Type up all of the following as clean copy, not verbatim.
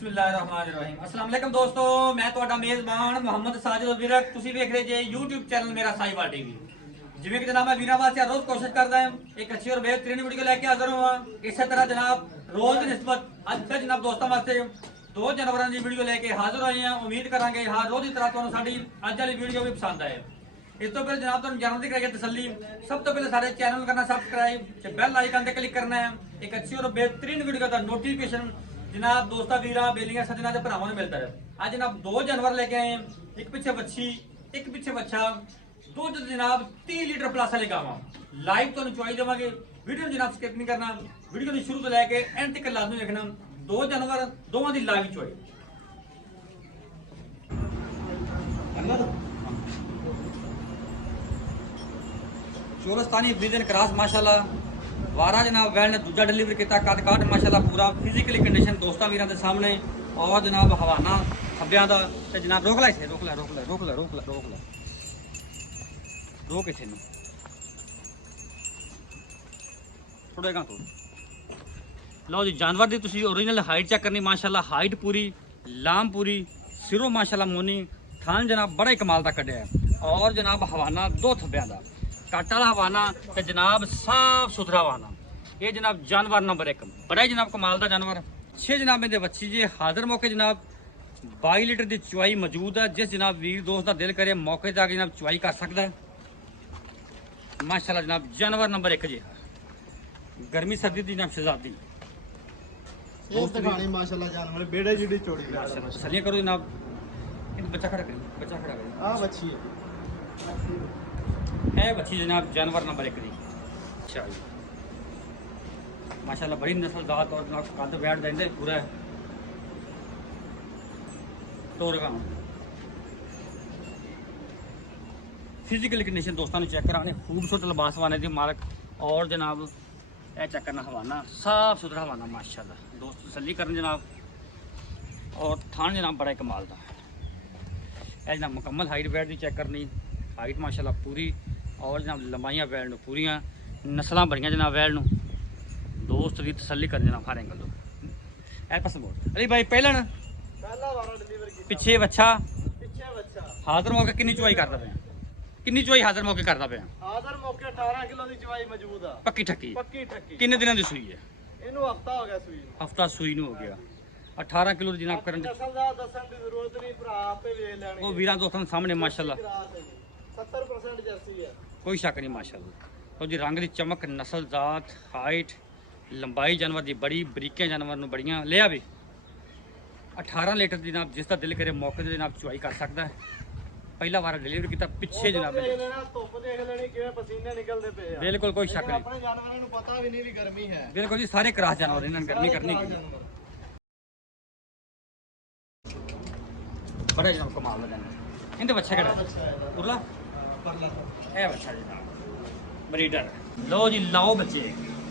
बिस्मिल्लाहिर्रहमानिर्रहीम। अस्सलाम वालेकुम दोस्तों, मैं ਤੁਹਾਡਾ ਮੇਜ਼ਬਾਨ ਮੁਹੰਮਦ ਸਾजिद ਵਿਰਕ। ਤੁਸੀਂ ਵੇਖ ਰਹੇ ਜੇ YouTube ਚੈਨਲ ਮੇਰਾ ਸਾਈਵਾਲ ਟੀਵੀ। ਜਿਵੇਂ ਕਿ ਜਨਾਬ ਮੈਂ ਵੀਰਾਂ ਵਾਸਤੇ ਰੋਜ਼ ਕੋਸ਼ਿਸ਼ ਕਰਦਾ ਹਾਂ ਇੱਕ ਅੱਛੀ ਔਰ बेहतरीन वीडियो लेके हाजिर हुआ। इसी तरह जनाब रोज की निस्बत ਅੱਜ ਫਿਰ जनाब ਦੋਸਤਾਂ ਵਾਸਤੇ ਦੋ ਜਾਨਵਰਾਂ ਦੀ ਵੀਡੀਓ ਲੈ ਕੇ ਹਾਜ਼ਰ ਹੋਏ ਹਾਂ। ਉਮੀਦ ਕਰਾਂਗੇ ਹਰ ਰੋਜ਼ ਦੀ ਤਰ੍ਹਾਂ ਤੁਹਾਨੂੰ ਸਾਡੀ ਅੱਜ ਵਾਲੀ ਵੀਡੀਓ ਵੀ ਪਸੰਦ ਆਏ। ਇਸ ਤੋਂ ਪਹਿਲਾਂ ਜਨਾਬ ਤੁਹਾਨੂੰ ਜਾਣਨ ਦੀ ਕਰਾਂਗੇ ਤਸੱਲੀ। ਸਭ ਤੋਂ ਪਹਿਲਾਂ ਸਾਡੇ ਚੈਨਲ ਨੂੰ ਕਰਨਾ ਸਬਸਕ੍ਰਾਈਬ ਤੇ ਬੈਲ ਆਈਕਨ ਤੇ ਕਲਿੱਕ ਕਰਨਾ है। एक अच्छी और बेहतरीन वीडियो का नोटिफिकेशन जनाब दोस्तों वीरा बेलियां सजना के भरावां मिलता है। आज जनाब दो जानवर लेके आए हैं, एक पीछे बच्ची एक पीछे बच्चा। दूध जनाब 30 लीटर प्लस वाले गावां लाइव तो चुवाई देवांगे। वीडियो जनाब स्किप नहीं करना, वीडियो की शुरू तो लैके एंड तक लाजमी देखना। दो जानवर दोवां दी लाइव चुवाई। चोरस्तानी ब्रीजन क्रॉस माशाल्लाह वारा जनाब वैल ने दूजा डिलीवर किया। कद काट माशाल्लाह पूरा फिजिकली कंडीशन दोस्तों वीरों के सामने। और जनाब हवाना खब्बियां दा ते जनाब रोक ला इसे रोक ला रोक ला रोक ला रोक ला रोक ला रोक इसे थोड़े का तो लो जी। जानवर दी तुसी ओरिजिनल हाइट चेक करनी। माशाल्लाह हाइट पूरी, लाम पूरी, सिरों माशाल्लाह मोनी, थान जनाब बड़ा ही कमाल दा कड्डिया है। और जनाब हवाना दो थब्बियां दा कट वाला हवाना ते जनाब साफ सुथरा हवाना। ये जनाब जानवर नंबर 1 बड़ा ही जनाब कमाल दा जानवर। 6 जनाब इहदे बच्ची जे हाजिर मौके जनाब 22 लीटर की चुवाई मौजूद है। जिस जनाब वीर दोस्त का दिल करे मौके जाके जनाब चुवाई कर सकता है। माशाल्लाह जनाब जानवर नंबर 1 जी गर्मी सर्दी की जनाब शहजादी माशाल्लाह जानवर बेड़े जिडी चोड़ी माशाल्लाह तसल्लियां करो जनाब। बच्चा खड़ा करी, बच्चा खड़ा करी। आ बच्ची है बच्ची जनाब जानवर नंबर 1 दी। अच्छा जी माशाल्लाह बड़ी नस्लदार और जनाब कद बैठ देंगे पूरा टोर का फिजिकल कंडीशन दोस्तों ने चेक कराने। खूबसूरत लिबास वाले दी मालक। और जनाब यह चेक करना हवाना साफ सुथरा हवाना माशाल्लाह दोस्त तसल्ली करन जनाब। और थान जनाब बड़ा कमाल दा है जनाब। मुकम्मल हाइट बैठ की चेक करनी। हाइट माशाल्लाह पूरी और जनाब लंबाइयां वैल नूं पूरियां नस्लां बड़ियां जनाब वैल नूं दोस्त की तसल्ली कर जनाब हर एंगल तो ए पास बोल अली भाई पहला वारा डिलीवर की पिछे बच्चा पिछे बच्चा हाजिर मौके किन्नी चुवाई करदा पे किन्नी चुवाई हाजिर मौके करदा पे हाजिर मौके 18 किलो की चवाई मौजूद है। पक्की ठक्की पक्की ठक्की किन्ने दिनों दी सूई है? इनु हफ्ता हो गया सुई हफ्ता सूई नूं हो गया। 18 किलो दी जनाब करन नस्ल दा दसन दी जरूरत नहीं, भरा आपे वे लेने। वो वीरां दोस्तां दे सामने माशाल्लाह 70% जर्सी है, कोई शक नहीं माशाल्लाह। और जी रंग दी चमक नस्ल जात हाइट लंबाई जानवर दी बड़ी बरीकियां जानवर नूं बड़ियां लिया भी 18 लीटर दी जनाब जिसका दिल करे मौके ते जनाब चुवाई कर सकता है। पहला बार डिलीवर किया पिछे जनाब धुप देख लेनी किवें पसीने निकलदे पे आ। बिल्कुल कोई शक नहीं। अपने जानवरां नूं पता भी नहीं भी गर्मी है। बिल्कुल जी सारे क्रॉस जानवर इन्होंने गर्मी करनी की बड़े जनाब कमाल का जानवर। इनके बच्चे केड़ा उरला ए बच्चा जनाब ब्रीडर। लो जी लाओ बच्चे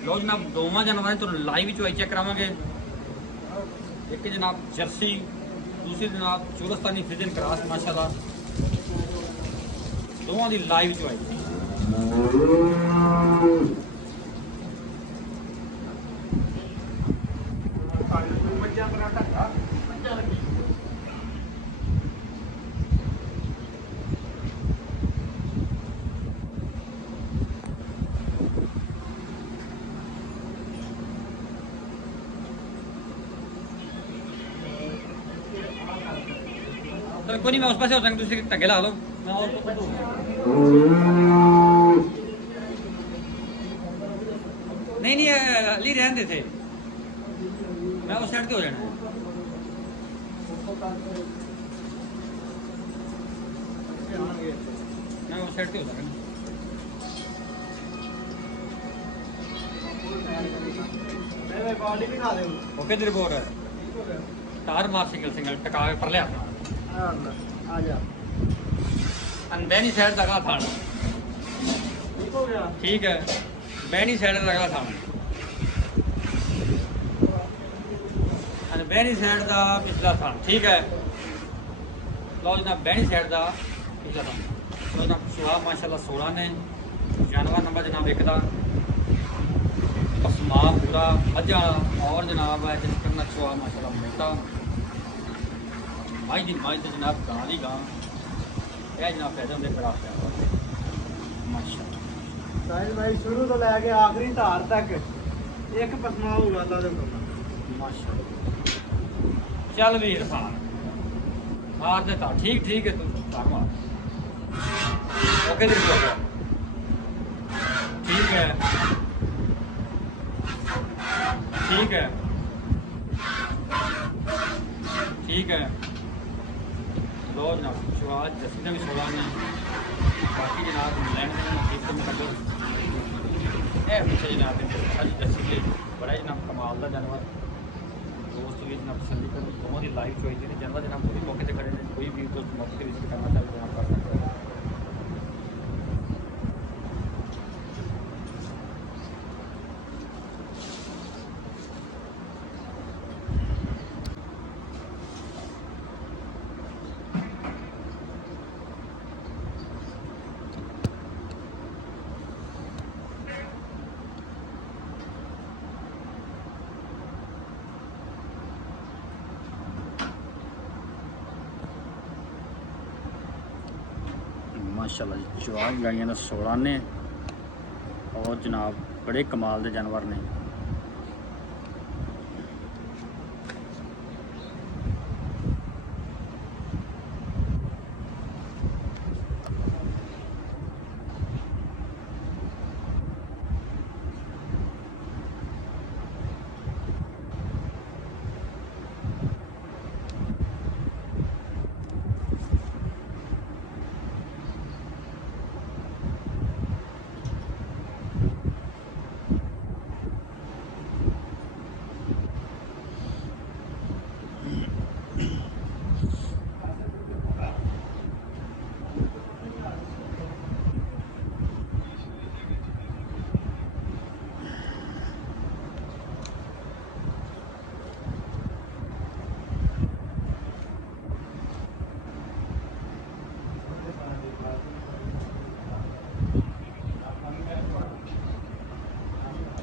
लो जनाब दोवां जानवरां तो लाइव चुवाई चेक करावांगे। एक जनाब जर्सी दूसरी जनाब चोरस्तानी फ्रिजन क्रॉस माशाल्लाह दोवां दी लाइव चुवाई। कोई नहीं मैं उस पास हो सकता दूसरे टगे ला लो मैं और नहीं अली रहन दे थे मैं उस साइड के हो जाना मैं उस साइड के हो सकता बॉडी भी खा दे ओके तेरे बोल रहा है तार मार सिंगल सिंगल टका के पर ले आता आ जा अनबैनी साइड लगा था ठीक हो गया। ठीक है बैनी साइड लगा था बैनी साइड का पिछला था ठीक है। लो जनाब बैनी साइड का पिछला था तो जनाब सुहा माशाल्लाह 16 ने जानवर नंबर जनाब 1 का पसमा पूरा मजा और जनाब है जिस करना चुआ माशाल्लाह मोटा माई दी माई तो जनाब गां दी गां ਇਹ ਜਨਾਬ ਪੈਸੇ ਹੁੰਦੇ ਖਰਾਬ ਪਿਆ ਮਾਸ਼ਾਅੱਲਾ ਸਾਹਿਲ ਭਾਈ ਸ਼ੁਰੂ ਤੋਂ ਲੈ ਕੇ ਆਖਰੀ ਧਾਰ ਤੱਕ ਇੱਕ ਪਸਮਾ ਹੋਊਗਾ ਅੱਲਾ ਦੇ ਹੁਕਮ ਨਾਲ। ਮਾਸ਼ਾਅੱਲਾ ਚੱਲ ਵੀ ਇਰਫਾਨ ਮਾਰ ਦੇ ਤਾਂ ਠੀਕ ਹੈ ਤੂੰ ਧਾਰ ਮਾਰ ਓਕੇ ਦੇ ठीक है ठीक है ठीक है लो जनाब शुरुआत जैसी ने भी 16 ने बाकी जनाब इंग्लैंड में नसीब तो मुकदर पीछे जनाब अज जैसी के बड़ा जनाब कमाल का जानवर दोस्त भी जनाब तसली कर दोनों की लाइफ चॉइस ने जानवर जनाब पूरी मौके से खड़े ने कोई भी दोस्त मौके विजिट करना चाहे जनाब कर सकते हैं। माशाल्लाह जी जवाब गाड़ियाँ ने 16 ने और जनाब बड़े कमाल के जानवर ने।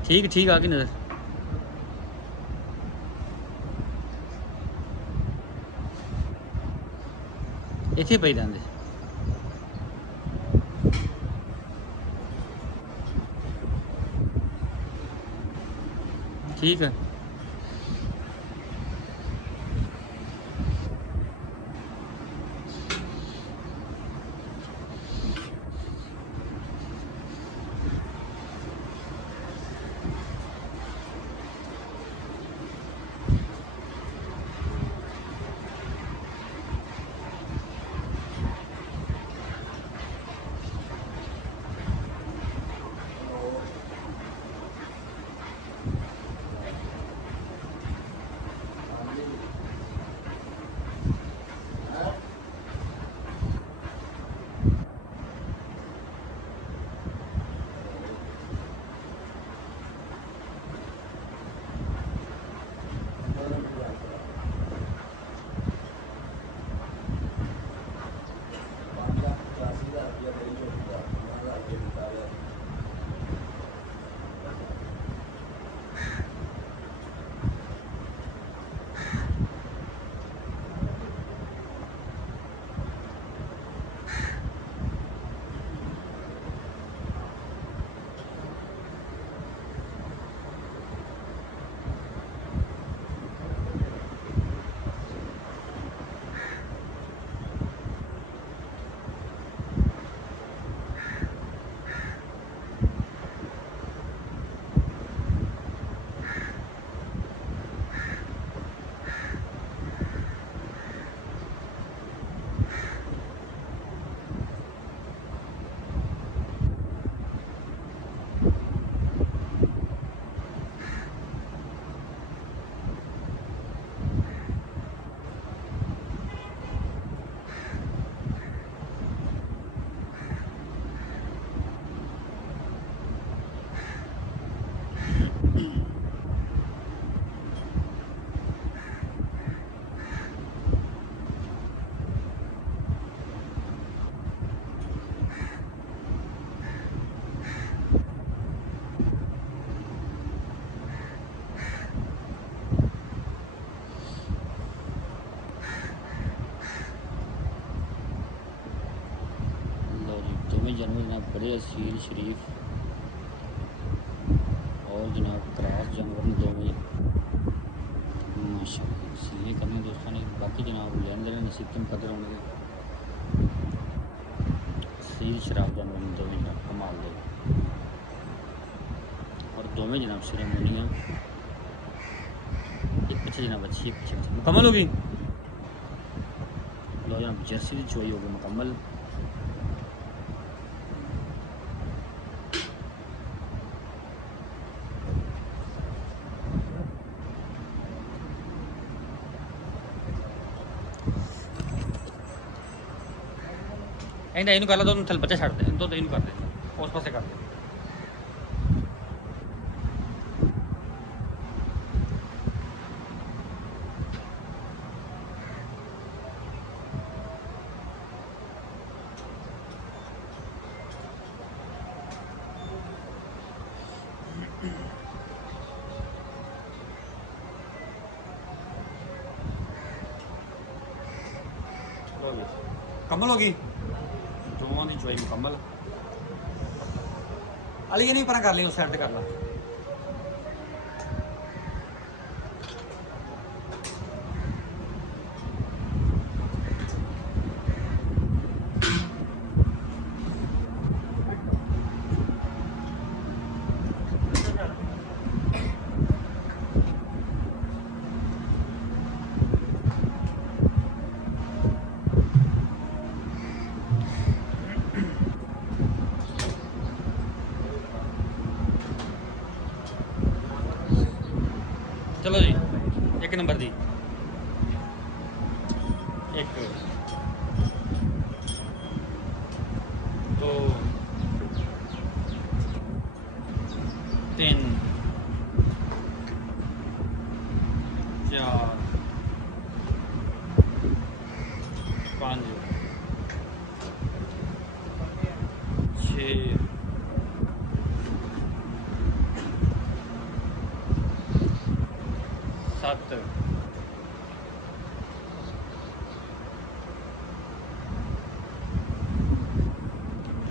ठीक आ गई नजर इतने पे रहते ठीक है। जानवर जनाब बड़े असील शरीफ और जनाब क्रॉस जानवर ने दोवें माशाअल्लाह सीने करने दोस्तों ने। बाकी जनाब लैन देने नसीब के मुकदर होने असील शराब जानवर ने दोवें जनाब कमाल दे और दोवें जनाब सिरेमोनियाँ एक पीछे जनाब अच्छी एक पीछे मुकम्मल होगी। लो जनाब जर्सी की चोई होगी मुकम्मल। ਇਹਨੂੰ ਕਰ ਲਾ ਦੋ ਥਲ ਬੱਚਾ ਛੱਡ ਦੇ ਦੋ ਇਹਨੂੰ ਕਰ ਦੇ ਉਸ ਪਾਸੇ ਕਰ ਦੇ। कमल होगी दोवां दी चोई मुकम्मल। अली नहीं पर कर ली उस साइड कर ला। चलो जी एक नंबर दी एक दो तीन चार पाँच छः सात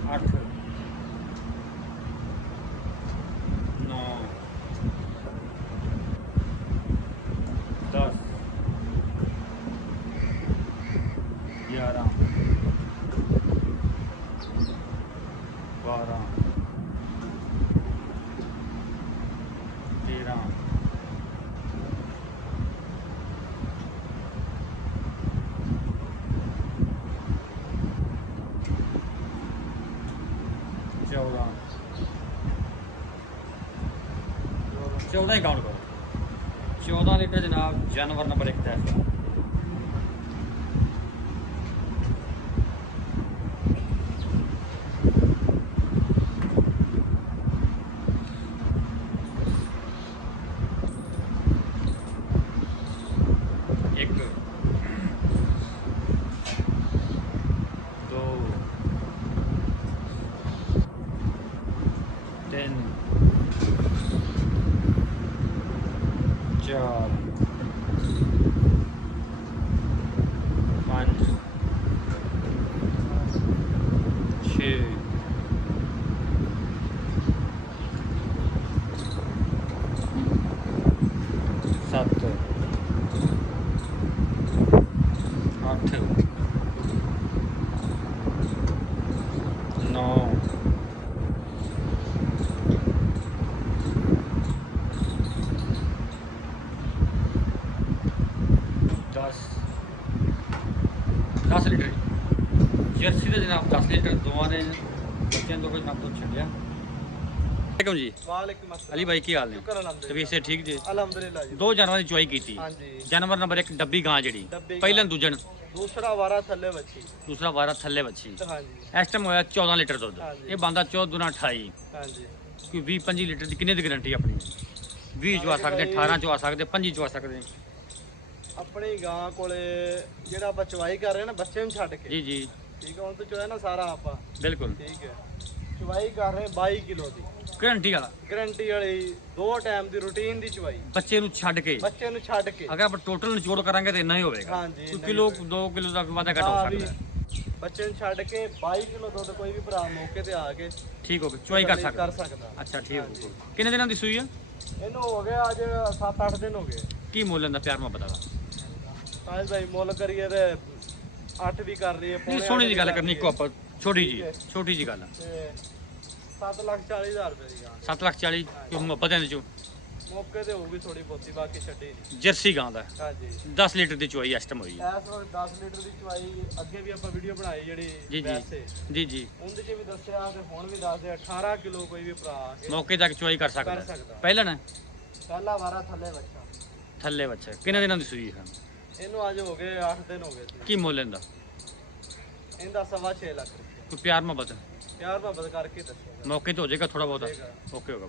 आठ नौ 10 11 12 13 14 ही काउंट करो। 14 लीटर जनाब जानवर नंबर 1 है। एक दो तीन चार पाँच छः सात आठ नौ 10 लीटर जर्सी का जनाब 10 लीटर दोवां ने बच्चों तो जनाब तो छड़िया। जी वालेकुम अस्सलाम अली भाई की हाल ने शुक्र अल्हम्दुलिल्लाह तबीयत से ठीक जी। अल्हम्दुलिल्लाह जी। दो जानवर की चुआई की थी। हाँ जी। जानवर नंबर 1 डब्बी गां जड़ी डब्बी पहला गां। दूजन दूसरा वारा थल्ले बच्ची। दूसरा 12 थल्ले बच्ची हाँ जी इस टाइम होया 14 लीटर दुध हाँ जी। ये बंदा 14 दूना 28 हाँ जी कोई 20-25 लीटर की किन्ने दी गारंटी अपनी 20 चवा सकते 18 चवा सकते 25 चवा सकते अपनी गां कोले जेड़ा ਆਪਾਂ ਚਵਾਈ ਕਰ ਰਹੇ ਨਾ ਬੱਚੇ ਨੂੰ ਛੱਡ ਕੇ जी जी ਠੀਕ ਹੈ ਹੁਣ ਤੋਂ ਚੋਇਆ ਨਾ ਸਾਰਾ ਆਪਾਂ बिल्कुल ਠੀਕ ਹੈ ਚਵਾਈ ਕਰ ਰਹੇ 22 ਕਿਲੋ ਦੀ गारंटी वाला ਗਰੰਟੀ ਵਾਲੀ ਦੋ ਟਾਈਮ ਦੀ ਰੂਟੀਨ ਦੀ ਚਵਾਈ ਬੱਚੇ ਨੂੰ ਛੱਡ ਕੇ ਬੱਚੇ ਨੂੰ ਛੱਡ ਕੇ ਅਗਰ ਆਪਾਂ ਟੋਟਲ ਨਿਚੋੜ ਕਰਾਂਗੇ ਤਾਂ ਇੰਨਾ ਹੀ ਹੋਵੇਗਾ ਹਾਂਜੀ, ਇੰਨਾ ਹੀ ਕਿਲੋ ਹੋਵੇਗਾ। 2 ਕਿਲੋ ਦਾ ਵਾਧਾ ਘਟ ਹੋ ਹਾਂ ਵੀ ਸਕਦਾ ਹੈ ਬੱਚੇ ਨੂੰ ਛੱਡ ਕੇ 22 ਕਿਲੋ ਦੁੱਧ ਕੋਈ ਵੀ ਭਰਾ ਮੌਕੇ ਤੇ ਆ ਕੇ ਠੀਕ ਹੋ ਗਿਆ, ਚੁਆਈ ਕਰ ਕਰ ਸਕਦਾ। ਸਕਦਾ। ਅੱਛਾ ਠੀਕ ਹੋ ਗਿਆ। ਕਿੰਨੇ ਦਿਨਾਂ ਦੀ ਸੂਈ ਆ? ਇਹਨੂੰ ਹੋ ਗਿਆ ਅੱਜ 7-8 ਦਿਨ ਹੋ ਗਏ। ਕੀ ਮੁੱਲ ਇਹਦਾ ਪਿਆਰ ਮੁਹੱਬਤ ਦਾ? ਸਾਹਿਲ ਭਾਈ ਮੁੱਲ ਕਰੀਏ ਤੇ 8 ਵੀ ਕਰ ਲਈਏ, ਨਹੀਂ ਸੋਹਣੀ ਦੀ ਗੱਲ ਕਰਨੀ ਇੱਕੋ ਆਪਾਂ, ਛੋਟੀ ਜੀ ਗੱਲ ਆ। ਤੇ 7,40,000 ਰੁਪਏ ਦੀ ਗਾਂ 7,40,000 ਕਿਉਂ ਮੁਹੱਬਤ ਦੇ ਚੋਂ ਮੌਕੇ ਤੇ ਹੋਊਗੀ ਥੋੜੀ ਬਹੁਤੀ, ਬਾਕੀ ਛੱਡੀ ਨਹੀਂ। ਜਰਸੀ ਗਾਂ ਦਾ ਹਾਂਜੀ 10 ਲੀਟਰ ਦੀ ਚੁਆਈ ਇਸ ਟਾਈਮ ਹੋਈ ਹੈ। ਇਸ ਵਕਤ 10 ਲੀਟਰ ਦੀ ਚਵਾਈ, ਅੱਗੇ ਵੀ ਆਪਾਂ ਵੀਡੀਓ ਬਣਾਈ ਜਿਹੜੀ ਜੀ ਵੈਸੇ ਜੀ ਉਹਦੇ 'ਚ ਵੀ ਦੱਸਿਆ ਤੇ ਹੁਣ ਵੀ ਦੱਸਦੇ 18 ਕਿਲੋ ਕੋਈ ਵੀ ਭਰਾ ਆ ਕੇ ਮੌਕੇ ਤੱਕ ਚੁਆਈ ਕਰ ਕਰ ਸਕਦਾ। ਸਕਦਾ। ਪਹਿਲਾਂ ਨਾ ਪਹਿਲਾ ਵਾਰਾ ਥੱਲੇ ਬੱਚਾ, ਥੱਲੇ ਬੱਚਾ ਕਿੰਨੇ ਦਿਨਾਂ ਦੀ ਸੂਈ ਹੈ? ਇਹਨੂੰ ਅੱਜ ਹੋ ਗਏ 8 ਦਿਨ ਹੋ ਗਏ ਸੀ। ਕੀ ਮੁੱਲ ਇਹਦਾ? ਇਹਦਾ 6.5 ਲੱਖ ਰੁਪਏ ਕੋਈ ਪਿਆਰ ਮੁਹੱਬਤ ਪਿਆਰ ਮੁਹੱਬਤ ਕਰਕੇ ਦੱਸਿਆ ਮੌਕੇ ਤੇ ਹੋ ਜਾਏਗਾ ਥੋੜਾ ਬਹੁਤਾ? ਹੋਏਗਾ। ਓਕੇ ਹੋਗਾ।